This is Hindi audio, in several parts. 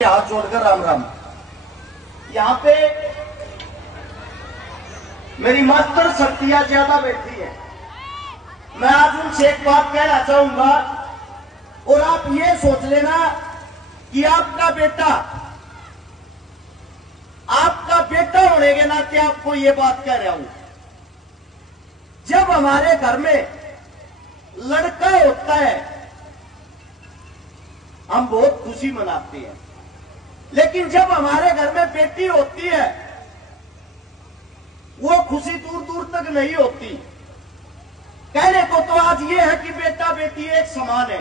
हाथ जोड़कर राम राम। यहाँ पे मेरी मास्टर शक्तियां ज्यादा बैठी है। मैं आज उनसे एक बात कहना चाहूंगा और आप ये सोच लेना कि आपका बेटा होने के नाते आपको ये बात कह रहा हूं। जब हमारे घर में लड़का होता है हम बहुत खुशी मनाते हैं, लेकिन जब हमारे घर में बेटी होती है वो खुशी दूर दूर तक नहीं होती। कहने को तो आज ये है कि बेटा बेटी एक समान है,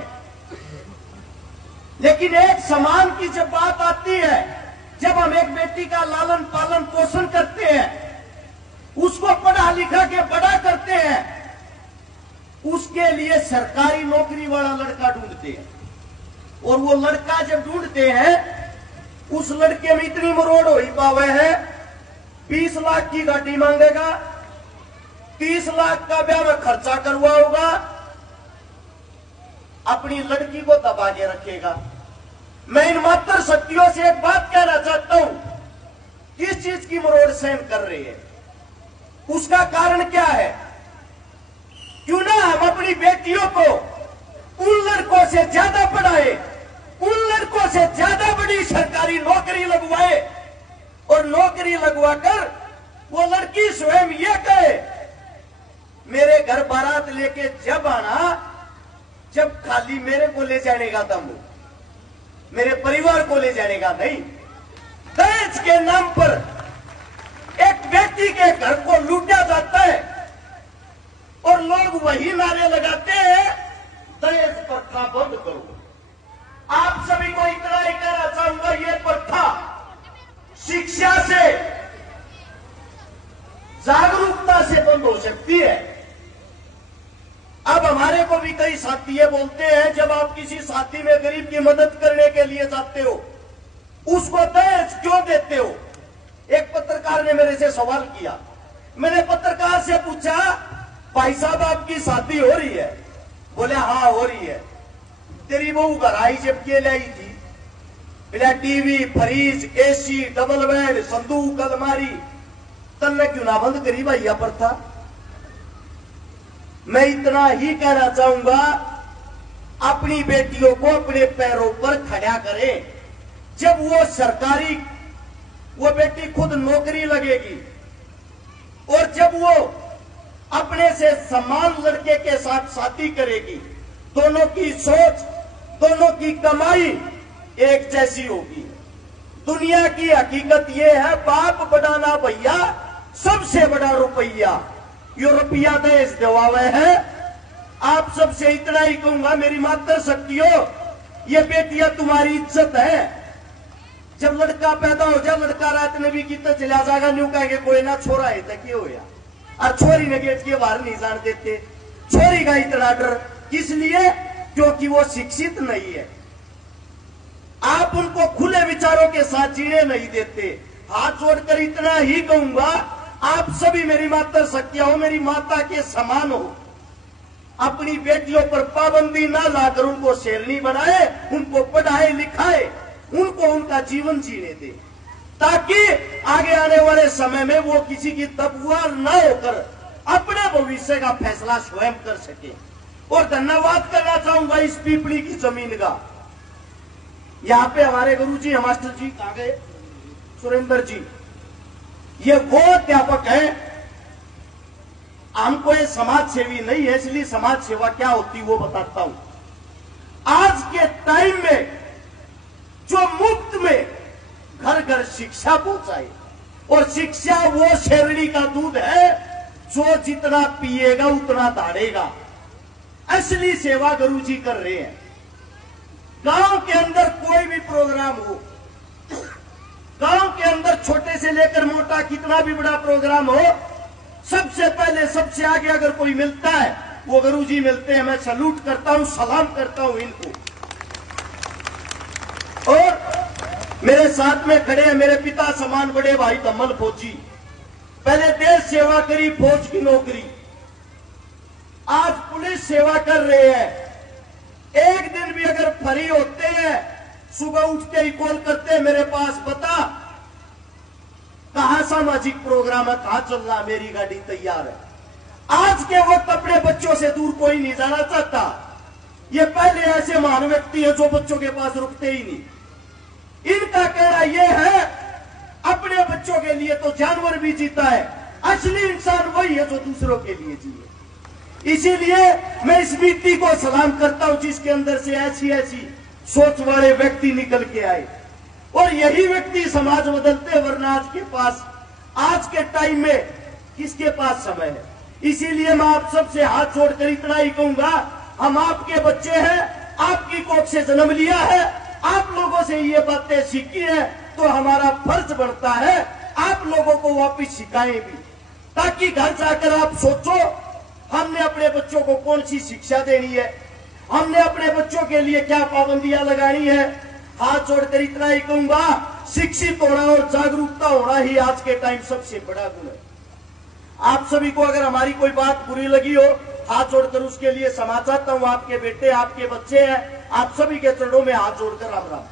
लेकिन एक समान की जब बात आती है, जब हम एक बेटी का लालन पालन पोषण करते हैं, उसको पढ़ा लिखा के बड़ा करते हैं, उसके लिए सरकारी नौकरी वाला लड़का ढूंढते हैं। और वो लड़का जब ढूंढते हैं उस लड़के में इतनी मरोड़ हो ही पावे है, 20 लाख की गाड़ी मांगेगा, 30 लाख का ब्याह में खर्चा करवाओगा, अपनी लड़की को दबा के रखेगा। मैं इन मात्र शक्तियों से एक बात कहना चाहता हूं, किस चीज की मरोड़ सहन कर रही है, उसका कारण क्या है? क्यों ना हम अपनी बेटियों को उन लड़कों से ज्यादा पढ़ाए, उन लड़कों से ज्यादा बड़ी सरकारी नौकरी लगवाए और नौकरी लगवाकर वो लड़की स्वयं ये कहे मेरे घर बारात लेके जब आना, जब खाली मेरे को ले जाने का दम हो, मेरे परिवार को ले जाने का नहीं। दहेज के नाम पर एक व्यक्ति के घर को लूटा जाता है और लोग वही नारे लगाते हैं दहेज प्रथा बंद करो। आप सभी को इतना ही कहना चाहूंगा, ये प्रथा शिक्षा से, जागरूकता से बंद हो सकती है। अब हमारे को भी कई साथी ये बोलते हैं, जब आप किसी साथी में गरीब की मदद करने के लिए जाते हो उसको दहेज क्यों देते हो? एक पत्रकार ने मेरे से सवाल किया। मैंने पत्रकार से पूछा, भाई साहब आपकी शादी हो रही है? बोले हाँ हो रही है। तेरी बहू घर आई जब के लाई थी, बिना TV, fridge, AC, double bed, संदूक, अलमारी, तन्ने क्यों ना बंद करी भैया प्रथा? मैं इतना ही कहना चाहूंगा, अपनी बेटियों को अपने पैरों पर खड़ा करें। जब वो बेटी खुद नौकरी लगेगी और जब वो अपने से समान लड़के के साथ शादी करेगी, दोनों की सोच, दोनों की कमाई एक जैसी होगी। दुनिया की हकीकत यह है, बाप बड़ा ना भैया, सबसे बड़ा रुपया, यो रुपया दहेज दिवावे है। आप सबसे इतना ही कहूंगा, मेरी मात्र शक्तियों, ये बेटियां तुम्हारी इज्जत है। जब लड़का पैदा हो जाए, लड़का रात में भी कितना चला जाएगा, न्यू कहेंगे कोई ना छोरा है तक हो गया, और छोरी ने गेट के बाहर नहीं जान देते। छोरी का इतना डर किस लिए? क्योंकि वो शिक्षित नहीं है। आप उनको खुले विचारों के साथ जीने नहीं देते। हाथ जोड़कर इतना ही कहूंगा, आप सभी मेरी माता शक्तियां हो, मेरी माता के समान हो। अपनी बेटियों पर पाबंदी ना लाकर उनको शेरनी बनाए, उनको पढ़ाए लिखाए, उनको उनका जीवन जीने दे, ताकि आगे आने वाले समय में वो किसी की दबुआ न होकर अपने भविष्य का फैसला स्वयं कर सके। और धन्यवाद करना चाहूंगा इस पीपली की जमीन का। यहाँ पे हमारे गुरुजी, मास्टर जी कहाँ गए? सुरेंद्र जी, ये वो अध्यापक है। हमको ये समाज सेवी नहीं है, इसलिए समाज सेवा क्या होती वो बताता हूं। आज के टाइम में जो मुफ्त में घर घर शिक्षा पहुंचाए, और शिक्षा वो शेरनी का दूध है जो जितना पिएगा उतना दाढ़ेगा। असली सेवा गुरुजी कर रहे हैं। गांव के अंदर कोई भी प्रोग्राम हो, गांव के अंदर छोटे से लेकर मोटा कितना भी बड़ा प्रोग्राम हो, सबसे पहले सबसे आगे अगर कोई मिलता है वो गुरुजी मिलते हैं। मैं सैल्यूट करता हूं, सलाम करता हूं इनको। और मेरे साथ में खड़े हैं मेरे पिता समान बड़े भाई धम्मल फौजी, पहले देश सेवा करी, फौज की नौकरी, आज पुलिस सेवा कर रहे हैं। एक दिन भी अगर फ्री होते हैं सुबह उठते ही कॉल करते मेरे पास, बता कहां सामाजिक प्रोग्राम है, कहां चल रहा, मेरी गाड़ी तैयार है। आज के वक्त अपने बच्चों से दूर कोई नहीं जाना चाहता। ये पहले ऐसे महान व्यक्ति हैं जो बच्चों के पास रुकते ही नहीं। इनका कहना यह है अपने बच्चों के लिए तो जानवर भी जीता है, असली इंसान वही है जो दूसरों के लिए जिए। इसीलिए मैं इस व्यक्ति को सलाम करता हूं जिसके अंदर से ऐसी ऐसी सोच वाले व्यक्ति निकल के आए, और यही व्यक्ति समाज बदलते, वरना आज के टाइम में किसके पास समय है। इसीलिए मैं आप सबसे हाथ जोड़कर इतना ही कहूंगा, हम आपके बच्चे हैं, आपकी कोख से जन्म लिया है, आप लोगों से ये बातें सीखी है, तो हमारा फर्ज बनता है आप लोगों को वापस सिखाएं भी, ताकि घर जाकर आप सोचो हमने अपने बच्चों को कौन सी शिक्षा देनी है, हमने अपने बच्चों के लिए क्या पाबंदियां लगानी है। हाथ जोड़कर इतना ही कहूंगा, शिक्षित होना और जागरूकता होना ही आज के टाइम सबसे बड़ा गुण है। आप सभी को अगर हमारी कोई बात बुरी लगी हो, हाथ जोड़कर उसके लिए क्षमा चाहता हूं। आपके बेटे, आपके बच्चे हैं, आप सभी के चरणों में हाथ जोड़कर राम राम।